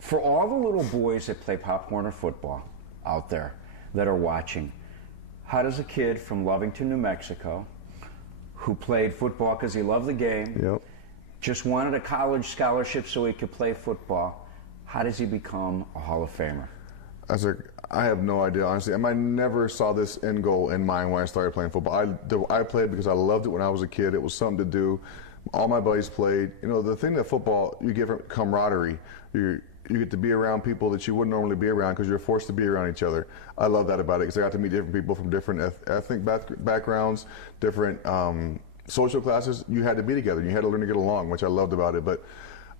For all the little boys that play popcorn or football out there that are watching, how does a kid from Lovington, New Mexico, who played football because he loved the game, just wanted a college scholarship so he could play football, how does he become a Hall of Famer? I have no idea, honestly. I never saw this end goal in mind when I started playing football. I played because I loved it when I was a kid. It was something to do. All my buddies played. You know, the thing that football, you get from camaraderie. You get to be around people that you wouldn't normally be around because you're forced to be around each other. I love that about it because I got to meet different people from different ethnic backgrounds, different social classes. You had to be together. You had to learn to get along, which I loved about it. But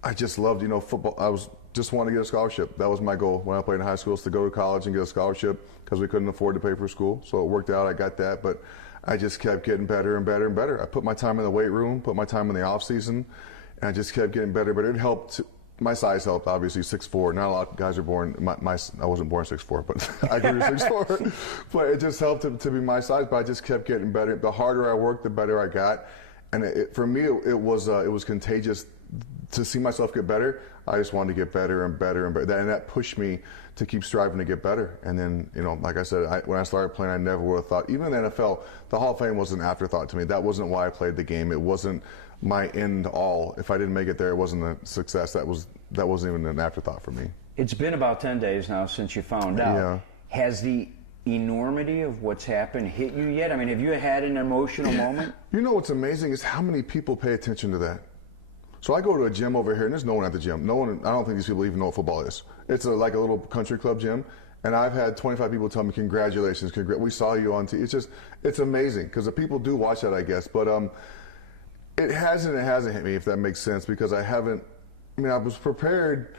I just loved, football. Just wanted to get a scholarship. That was my goal when I played in high school, is to go to college and get a scholarship because we couldn't afford to pay for school. So it worked out. I got that. But I just kept getting better and better and better. I put my time in the weight room, put my time in the off season, and I just kept getting better. But it helped. My size helped, obviously, 6'4". Not a lot of guys are born. I wasn't born 6'4", but I grew 6'4". But it just helped to be my size. But I just kept getting better. The harder I worked, the better I got. And for me, it was contagious to see myself get better. I just wanted to get better and better and better, and that pushed me to keep striving to get better. And then, like I said, when I started playing, I never would have thought, even in the NFL, the Hall of Fame was an afterthought to me. That wasn't why I played the game. It wasn't my end all. If I didn't make it there, it wasn't a success. That wasn't even an afterthought for me. It's been about 10 days now since you found out. Yeah. Has the enormity of what's happened hit you yet? I mean, have you had an emotional moment? You know what's amazing is how many people pay attention to that. So I go to a gym over here, and there's no one at the gym. No one. I don't think these people even know what football is. It's like a little country club gym, and I've had 25 people tell me, "Congratulations, we saw you on TV." It's amazing because the people do watch that, I guess. But it hasn't hit me, if that makes sense, because I haven't. I mean, I was prepared.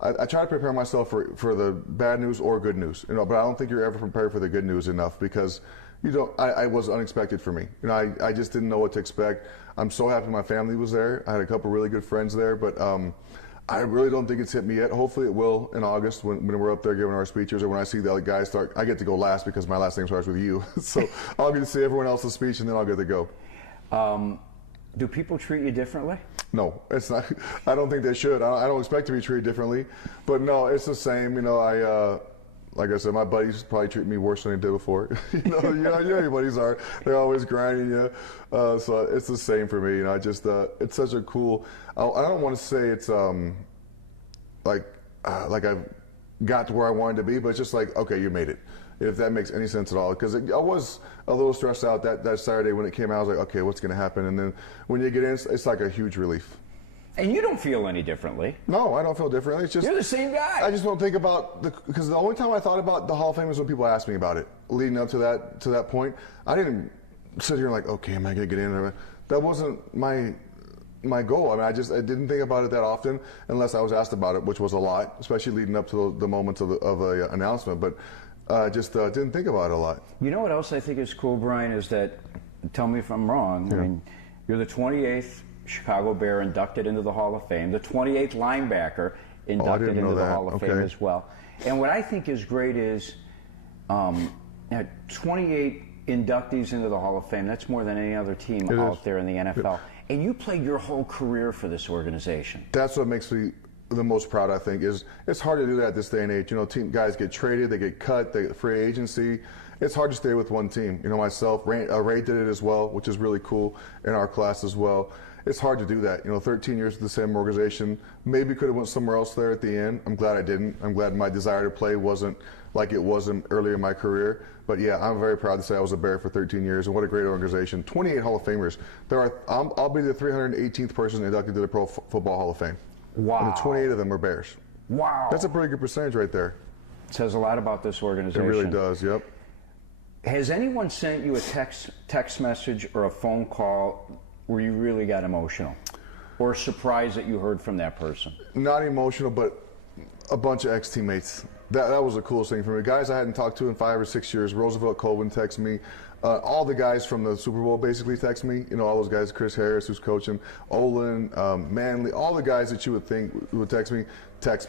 I try to prepare myself for the bad news or good news, but I don't think you're ever prepared for the good news enough because I was unexpected for me. I just didn't know what to expect. I'm so happy my family was there. I had a couple really good friends there, but I really don't think it's hit me yet. Hopefully it will in August when we're up there giving our speeches, or when I see the other guys start. I get to go last because my last name starts with U. So I'll get to see everyone else's speech, and then I'll get to go. Do people treat you differently? No, it's not. I don't think they should. I don't expect to be treated differently, but no, it's the same. Like I said, my buddies probably treat me worse than they did before. Your buddies are. They're always grinding you. So it's the same for me. It's such a cool. I don't want to say it's like I've got to where I wanted to be, but it's just like, okay, you made it. If that makes any sense at all, because I was a little stressed out that Saturday when it came out. I was like, okay, what's going to happen? And then when you get in, it's like a huge relief. And you don't feel any differently. No, I don't feel differently. It's just you're the same guy. I just don't think about because the only time I thought about the Hall of Fame was when people asked me about it. Leading up to that point, I didn't sit here and like, okay, am I going to get in? That wasn't my goal. I mean, I didn't think about it that often unless I was asked about it, which was a lot, especially leading up to the moments of the announcement. But I just didn't think about it a lot. You know what else I think is cool, Brian, is that, tell me if I'm wrong, I mean, you're the 28th Chicago Bear inducted into the Hall of Fame, the 28th linebacker inducted into the Hall of Fame as well. And what I think is great is 28 inductees into the Hall of Fame. That's more than any other team out there in the NFL. And you played your whole career for this organization. That's what makes me the most proud, I think. Is it's hard to do that this day and age. Guys get traded, they get cut, they get free agency. It's hard to stay with one team. Myself, Ray did it as well, which is really cool in our class as well. It's hard to do that. 13 years with the same organization. Maybe could have went somewhere else there at the end. I'm glad I didn't. I'm glad my desire to play wasn't like it was earlier in my career. But yeah, I'm very proud to say I was a Bear for 13 years, and what a great organization. 28 Hall of Famers. I'll be the 318th person inducted to the Pro Football Hall of Fame. Wow. And 28 of them are Bears. Wow. That's a pretty good percentage right there. It says a lot about this organization. It really does, yep. Has anyone sent you a text message or a phone call where you really got emotional or surprised that you heard from that person? Not emotional, but a bunch of ex-teammates. That was the coolest thing for me. Guys I hadn't talked to in 5 or 6 years. Roosevelt Colvin texted me. All the guys from the Super Bowl basically text me. All those guys, Chris Harris, who's coaching, Olin, Manley, all the guys that you would think would text me.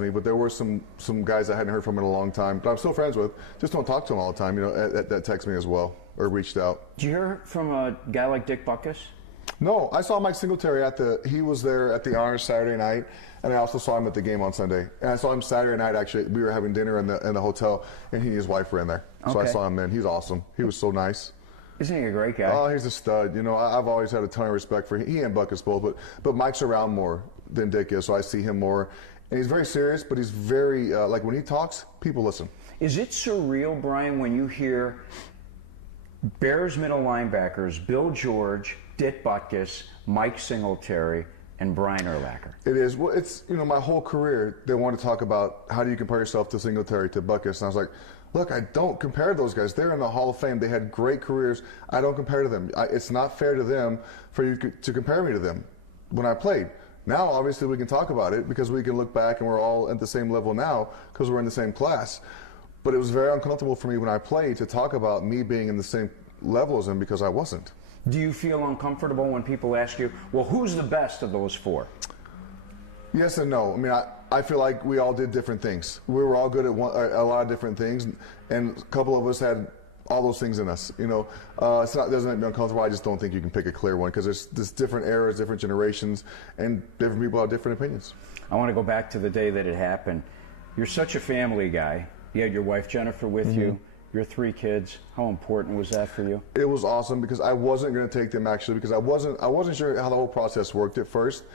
But there were some guys I hadn't heard from in a long time, but I'm still friends with. Just don't talk to them all the time, that text me as well, or reached out. Did you hear from a guy like Dick Butkus? No, I saw Mike Singletary he was there at the Honors Saturday night, and I also saw him at the game on Sunday. And I saw him Saturday night, actually. We were having dinner in the hotel, and he and his wife were in there. So I saw him then. He's awesome. He was so nice. Isn't he a great guy? Oh, he's a stud. You know, I've always had a ton of respect for him. He and Buckets both, but Mike's around more than Dick is, so I see him more. And he's very serious, but he's very, like when he talks, people listen. Is it surreal, Brian, when you hear Bears middle linebackers, Bill George, Dick Butkus, Mike Singletary, and Brian Urlacher? It is. Well, it's, you know, my whole career, they want to talk about how do you compare yourself to Singletary, to Butkus, and I was like, look, I don't compare those guys. They're in the Hall of Fame. They had great careers. I don't compare to them. It's not fair to them for you to compare me to them when I played. Now, obviously, we can talk about it because we can look back and we're all at the same level now because we're in the same class. But it was very uncomfortable for me when I played to talk about me being in the same level as him because I wasn't. Do you feel uncomfortable when people ask you, well, who's the best of those four? Yes and no. I mean, I feel like we all did different things. We were all good at a lot of different things, and a couple of us had all those things in us. You know, it doesn't make me uncomfortable. I just don't think you can pick a clear one because there's different eras, different generations, and different people have different opinions. I want to go back to the day that it happened. You're such a family guy. You had your wife Jennifer with you, your 3 kids. How important was that for you? It was awesome because I wasn't going to take them actually because I wasn't sure how the whole process worked at first.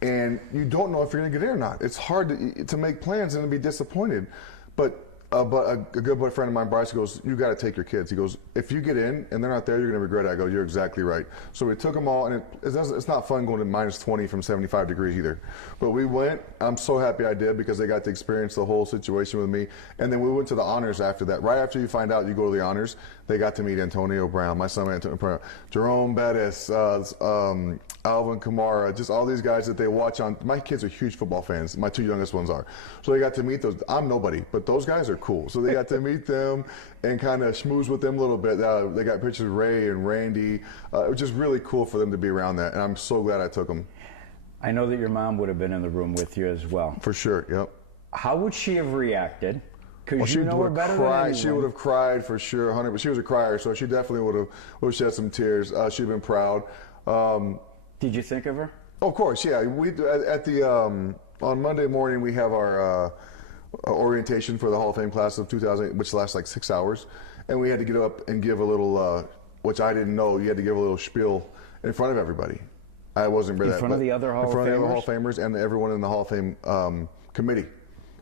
And you don't know if you're going to get in or not. It's hard to make plans and to be disappointed. But a good boy friend of mine, Bryce, goes, you got to take your kids. He goes, if you get in and they're not there, you're going to regret it. I go, you're exactly right. So we took them all, and it's not fun going to minus 20 from 75 degrees either. But we went. I'm so happy I did because they got to experience the whole situation with me. And then we went to the honors after that. Right after you find out you go to the honors, they got to meet Antonio Brown, my son Antonio Brown, Jerome Bettis, Alvin Kamara, just all these guys that they watch on. My kids are huge football fans. My 2 youngest ones are. So they got to meet those. I'm nobody, but those guys are cool. So they got to meet them and kind of schmooze with them a little bit. They got pictures of Ray and Randy. It was just really cool for them to be around that, and I'm so glad I took them. I know that your mom would have been in the room with you as well. For sure, yep. How would she have reacted? Because you know her better than anyone. She would have cried for sure, 100%. But she was a crier, so she definitely would have shed some tears. She'd been proud. Did you think of her? Of course, yeah. We on Monday morning we have our orientation for the Hall of Fame class of 2008, which lasts like 6 hours, and we had to get up and give a little, which I didn't know. You had to give a little spiel in front of everybody. I wasn't ready. In front of the other Hall of Famers? In front of the Hall of Famers and everyone in the Hall of Fame committee.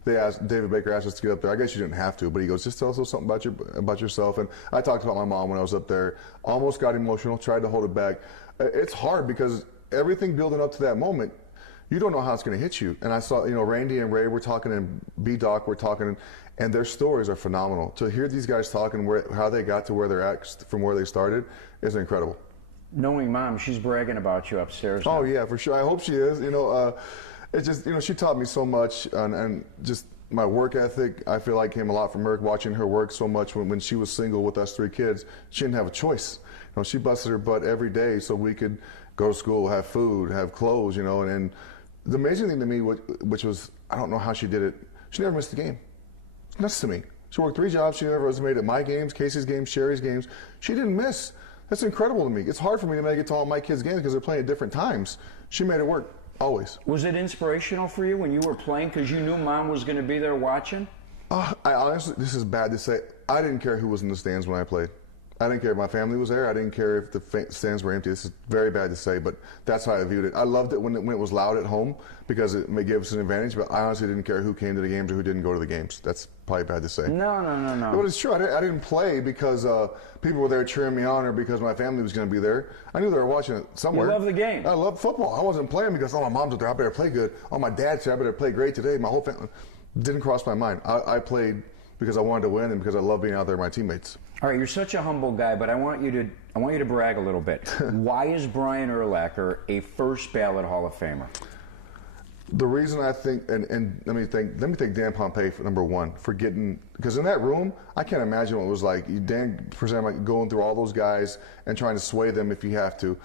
David Baker asked us to get up there. I guess you didn't have to, but he goes, just tell us something about yourself. And I talked about my mom when I was up there. Almost got emotional, tried to hold it back. It's hard because everything building up to that moment, you don't know how it's going to hit you. And I saw, Randy and Ray were talking, and B-Doc were talking, and their stories are phenomenal. To hear these guys talking how they got to where they're at from where they started is incredible. Knowing Mom, she's bragging about you upstairs now. Oh, yeah, for sure. I hope she is. It's just, she taught me so much, and just my work ethic, I feel like came a lot from her, watching her work so much when she was single with us 3 kids. She didn't have a choice. She busted her butt every day so we could go to school, have food, have clothes, and the amazing thing to me, which was, I don't know how she did it, she never missed a game. It's nuts to me. She worked 3 jobs. She never was made at my games, Casey's games, Sherry's games. She didn't miss. That's incredible to me. It's hard for me to make it to all my kids' games because they're playing at different times. She made it work. Always. Was it inspirational for you when you were playing because you knew Mom was going to be there watching? I honestly, this is bad to say, I didn't care who was in the stands when I played. I didn't care if my family was there. I didn't care if the stands were empty. This is very bad to say, but that's how I viewed it. I loved it when it was loud at home because it may give us an advantage, but I honestly didn't care who came to the games or who didn't go to the games. That's probably bad to say. No. But it's true. I didn't play because people were there cheering me on or because my family was going to be there. I knew they were watching it somewhere. You love the game. I love football. I wasn't playing because, my mom's up there. I better play good. Oh, my dad said I better play great today. My whole family didn't cross my mind. I played because I wanted to win and because I love being out there with my teammates. All right, you're such a humble guy, but I want you to brag a little bit. Why is Brian Urlacher a first ballot Hall of Famer? The reason I think, and let me thank Dan Pompei for number one for getting, because in that room I can't imagine what it was like. Dan presented going through all those guys and trying to sway them if you have to,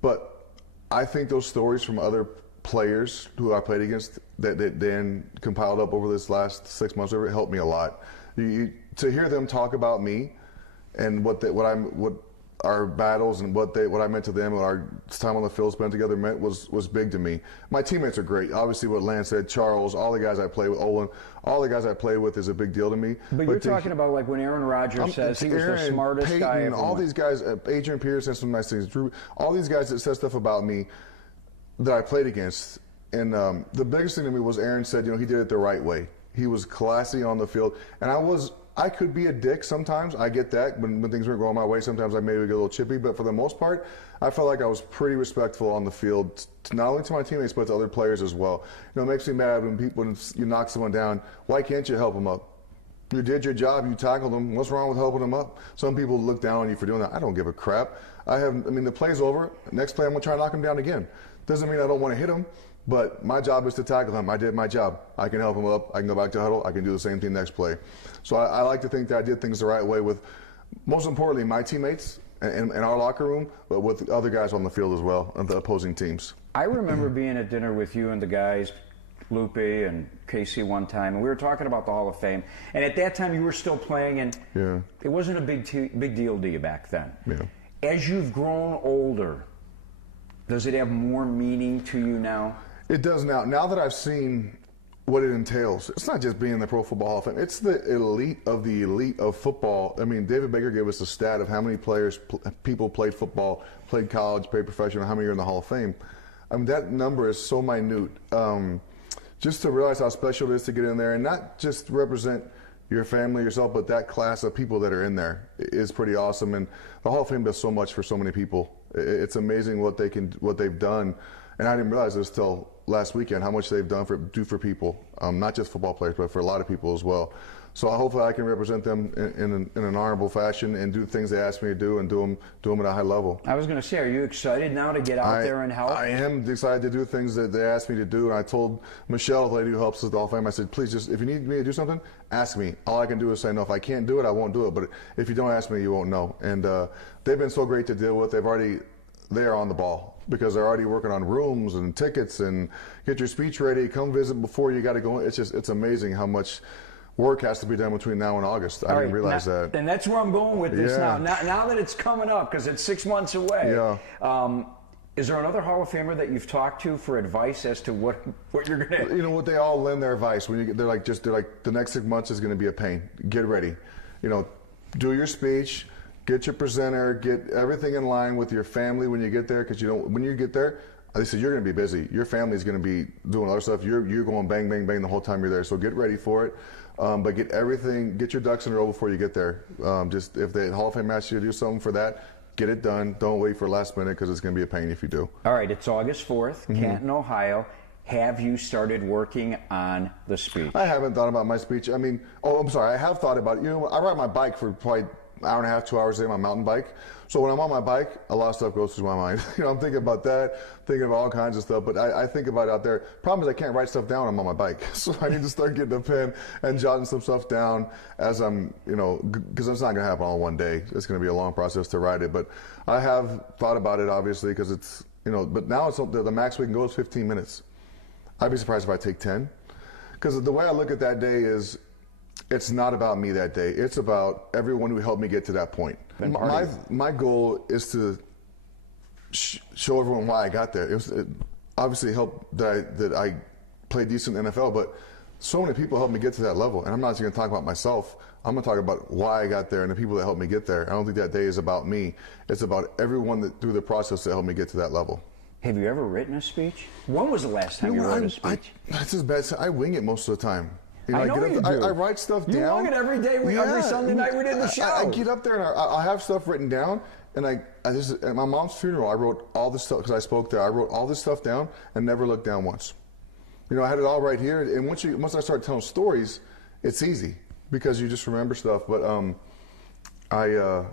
but I think those stories from other players who I played against that Dan compiled up over this last 6 months, it helped me a lot. To hear them talk about me and what our battles and what I meant to them and our time on the field spent together was big to me. My teammates are great. Obviously, what Lance said, Charles, all the guys I play with, Olin, all the guys I play with is a big deal to me. But you're talking about like when Aaron Rodgers says he was the smartest Peyton, guy ever. All these guys, Adrian Pierce said some nice things. Drew, all these guys that said stuff about me that I played against. And the biggest thing to me was Aaron said, he did it the right way. He was classy on the field, and I could be a dick sometimes. I get that when things weren't going my way. Sometimes I maybe get a little chippy, but for the most part, I felt like I was pretty respectful on the field, not only to my teammates but to other players as well. It makes me mad when you knock someone down. Why can't you help them up? You did your job. You tackled them. What's wrong with helping them up? Some people look down on you for doing that. I don't give a crap. The play's over. Next play, I'm gonna try to knock him down again. Doesn't mean I don't want to hit him. But my job is to tackle him. I did my job. I can help him up. I can go back to huddle. I can do the same thing next play. So I like to think that I did things the right way with, most importantly, my teammates and our locker room, but with the other guys on the field as well, and the opposing teams. I remember being at dinner with you and the guys, Lupe and Casey, one time, and we were talking about the Hall of Fame. And at that time, you were still playing, and it wasn't a big deal to you back then. Yeah. As you've grown older, does it have more meaning to you now? It does now. Now that I've seen what it entails, it's not just being in the Pro Football Hall of Fame. It's the elite of football. David Baker gave us a stat of how many people played football, played college, played professional, how many are in the Hall of Fame. That number is so minute. Just to realize how special it is to get in there and not just represent your family, yourself, but that class of people that are in there is pretty awesome. And the Hall of Fame does so much for so many people. It's amazing what they've done. And I didn't realize this till last weekend, how much they've done do for people, not just football players, but for a lot of people as well. So hopefully I can represent them in an honorable fashion and do things they ask me to do and do them at a high level. I was going to say, are you excited now to get out there and help? I am excited to do things that they asked me to do. And I told Michelle, the lady who helps us at the Hall of Fame, I said, please, just if you need me to do something, ask me. All I can do is say no. If I can't do it, I won't do it. But if you don't ask me, you won't know. And they've been so great to deal with. They are on the ball because they're already working on rooms and tickets and get your speech ready. Come visit before you got to go. It's amazing how much work has to be done between now and August. I didn't realize that. And that's where I'm going with this now. Now that it's coming up, because it's 6 months away. Yeah. Is there another Hall of Famer that you've talked to for advice as to what you're going to? You know what? They all lend their advice when they're like the next 6 months is going to be a pain. Get ready. Do your speech. Get your presenter, get everything in line with your family when you get there, because when you get there, they said you're going to be busy. Your family's going to be doing other stuff. You're going bang, bang, bang the whole time you're there. So get ready for it. But get your ducks in a row before you get there. Just if the Hall of Fame asks you to do something for that, get it done. Don't wait for last minute because it's going to be a pain if you do. All right, it's August 4th, Canton, Ohio. Have you started working on the speech? I haven't thought about my speech. I'm sorry. I have thought about it. I ride my bike for probably hour and a half, 2 hours a day, my mountain bike. So when I'm on my bike, a lot of stuff goes through my mind. I'm thinking about that, thinking of all kinds of stuff, but I think about it out there. Problem is I can't write stuff down when I'm on my bike. So I need to start getting a pen and jotting some stuff down as I'm, because it's not going to happen all in one day. It's going to be a long process to write it, but I have thought about it, obviously, because it's, but now it's the max we can go is 15 minutes. I'd be surprised if I take 10. Because the way I look at that day is, it's not about me that day. It's about everyone who helped me get to that point. My goal is to show everyone why I got there. It obviously helped that I played decent in the NFL, but so many people helped me get to that level. And I'm not just going to talk about myself. I'm going to talk about why I got there and the people that helped me get there. I don't think that day is about me. It's about everyone through the process that helped me get to that level. Have you ever written a speech? When was the last time you wrote a speech? That's as bad. I wing it most of the time. I know you do. I write stuff down. You wing it every day, every Sunday night we did the show. I get up there and I have stuff written down. And at my mom's funeral, I wrote all this stuff, because I spoke there. I wrote all this stuff down and never looked down once. I had it all right here. And once I start telling stories, it's easy because you just remember stuff. But I'll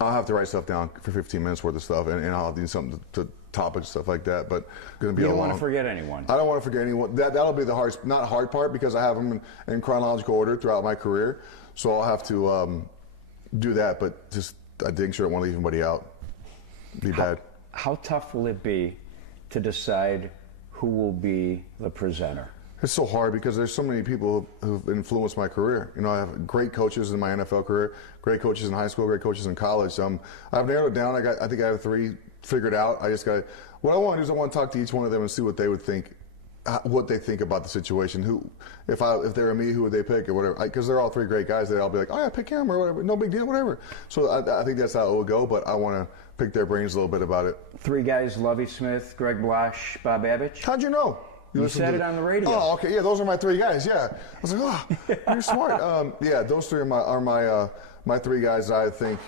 have to write stuff down for 15 minutes worth of stuff, and I'll do something to topics, stuff like that. But going to be you don't want to forget anyone. I don't want to forget anyone. That'll be the not hard part, because I have them in chronological order throughout my career. So I'll have to do that. But just I didn't sure I don't want to leave anybody out. Be bad. How tough will it be to decide who will be the presenter? It's so hard because there's so many people who've influenced my career. You know, I have great coaches in my NFL career, great coaches in high school, great coaches in college. I've narrowed it down. I think I have 3 figured out. What I want to do is I want to talk to each one of them and see what they would think, what they think about the situation. If they were me, who would they pick or whatever? Because they're all 3 great guys. They'd all be like, oh yeah, pick him or whatever. No big deal, whatever. So I think that's how it will go. But I want to pick their brains a little bit about it. 3 guys: Lovie Smith, Greg Blash, Bob Babbage. How'd you know? You said it on the radio. Oh, okay. Yeah, those are my 3 guys. Yeah, I was like, oh, you're smart. Yeah, those 3 are my 3 guys that I think.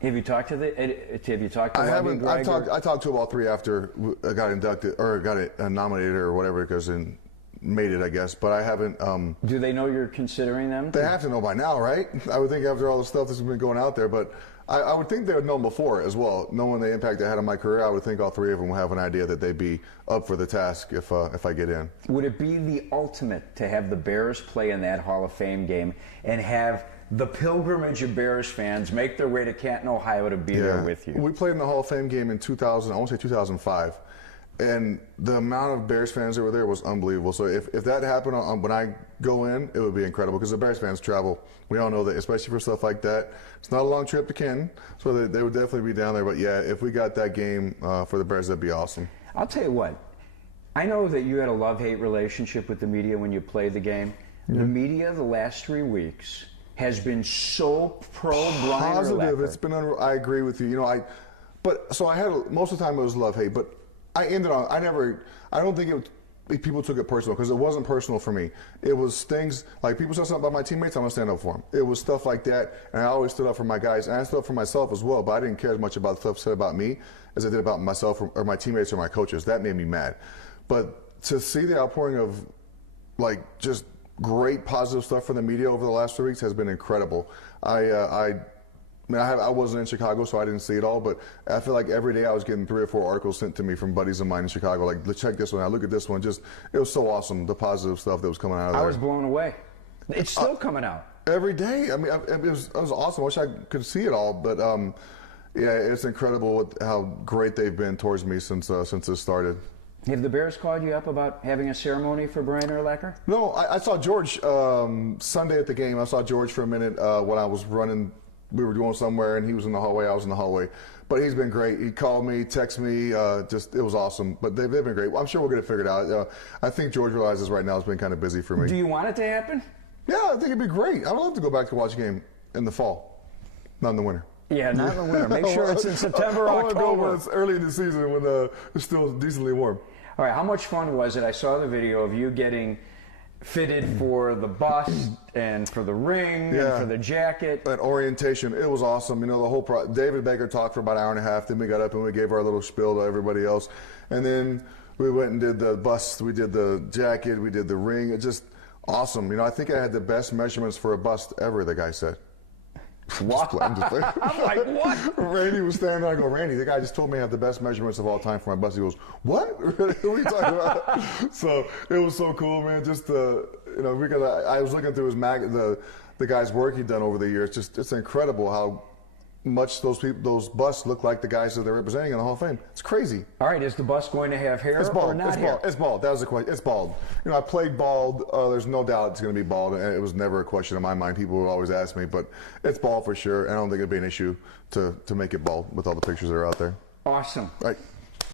Have you talked to I haven't. I talked to about 3 after I got inducted or got it nominated or whatever, because and made it, I guess. But I haven't. Do they know you're considering them? They have to know by now, right? I would think after all the stuff that's been going out there, but I would think they would know before as well. Knowing the impact they had on my career, I would think all 3 of them will have an idea that they'd be up for the task if I get in. Would it be the ultimate to have the Bears play in that Hall of Fame game and have the pilgrimage of Bears fans make their way to Canton, Ohio to be there with you? We played in the Hall of Fame game in 2000, I want to say 2005. And the amount of Bears fans that were there was unbelievable. So if that happened when I go in, it would be incredible, because the Bears fans travel. We all know that, especially for stuff like that. It's not a long trip to Canton, so they would definitely be down there. But yeah, if we got that game for the Bears, that'd be awesome. I'll tell you what. I know that you had a love-hate relationship with the media when you played the game. The media the last 3 weeks has been so pro Brian Urlacher. It's been. I agree with you. You know, so I had most of the time it was love-hate, but I ended on. I don't think people took it personal, because it wasn't personal for me. It was things like people said something about my teammates, I'm gonna stand up for them. It was stuff like that, and I always stood up for my guys, and I stood up for myself as well. But I didn't care as much about the stuff said about me as I did about myself or my teammates or my coaches. That made me mad. But to see the outpouring of like just great positive stuff from the media over the last 3 weeks has been incredible. I wasn't in Chicago, so I didn't see it all, but I feel like every day I was getting 3 or 4 articles sent to me from buddies of mine in Chicago, like, check this one out, look at this one. Just, it was so awesome, the positive stuff that was coming out of there. I was blown away. It's still coming out. Every day. I mean, it was awesome. I wish I could see it all, but yeah, it's incredible how great they've been towards me since this started. Have the Bears called you up about having a ceremony for Brian Urlacher? No, I saw George Sunday at the game. I saw George for a minute when I was running. We were going somewhere, and he was in the hallway. I was in the hallway. But he's been great. He called me, texted me. It was awesome. But they've been great. Well, I'm sure we'll get it figured out. I think George realizes right now it's been kind of busy for me. Do you want it to happen? Yeah, I think it'd be great. I would love to go back to watch a game in the fall, not in the winter. Yeah, not in the winter. Make sure it's in September or October. I want to go when it's early in the season when it's still decently warm. All right, how much fun was it? I saw the video of you getting fitted for the bust and for the ring and for the jacket. That orientation, it was awesome. You know, the whole David Baker talked for about an hour and a half. Then we got up and we gave our little spiel to everybody else. And then we went and did the bust. We did the jacket. We did the ring. It's just awesome. You know, I think I had the best measurements for a bust ever, the guy said. What? I'm like, what? Randy was standing there. I go, Randy, the guy just told me I have the best measurements of all time for my bust. He goes, what? What are you talking about? So it was so cool, man. Just you know, because I was looking through his the guy's work he'd done over the years. It's incredible how much those busts look like the guys that they're representing in the Hall of Fame. It's crazy. All right, is the bust going to have hair or not hair? It's bald. That was the question. It's bald. You know, I played bald. There's no doubt it's going to be bald, and it was never a question in my mind. People would always ask me, but it's bald for sure. And I don't think it'd be an issue to make it bald with all the pictures that are out there. Awesome. Right.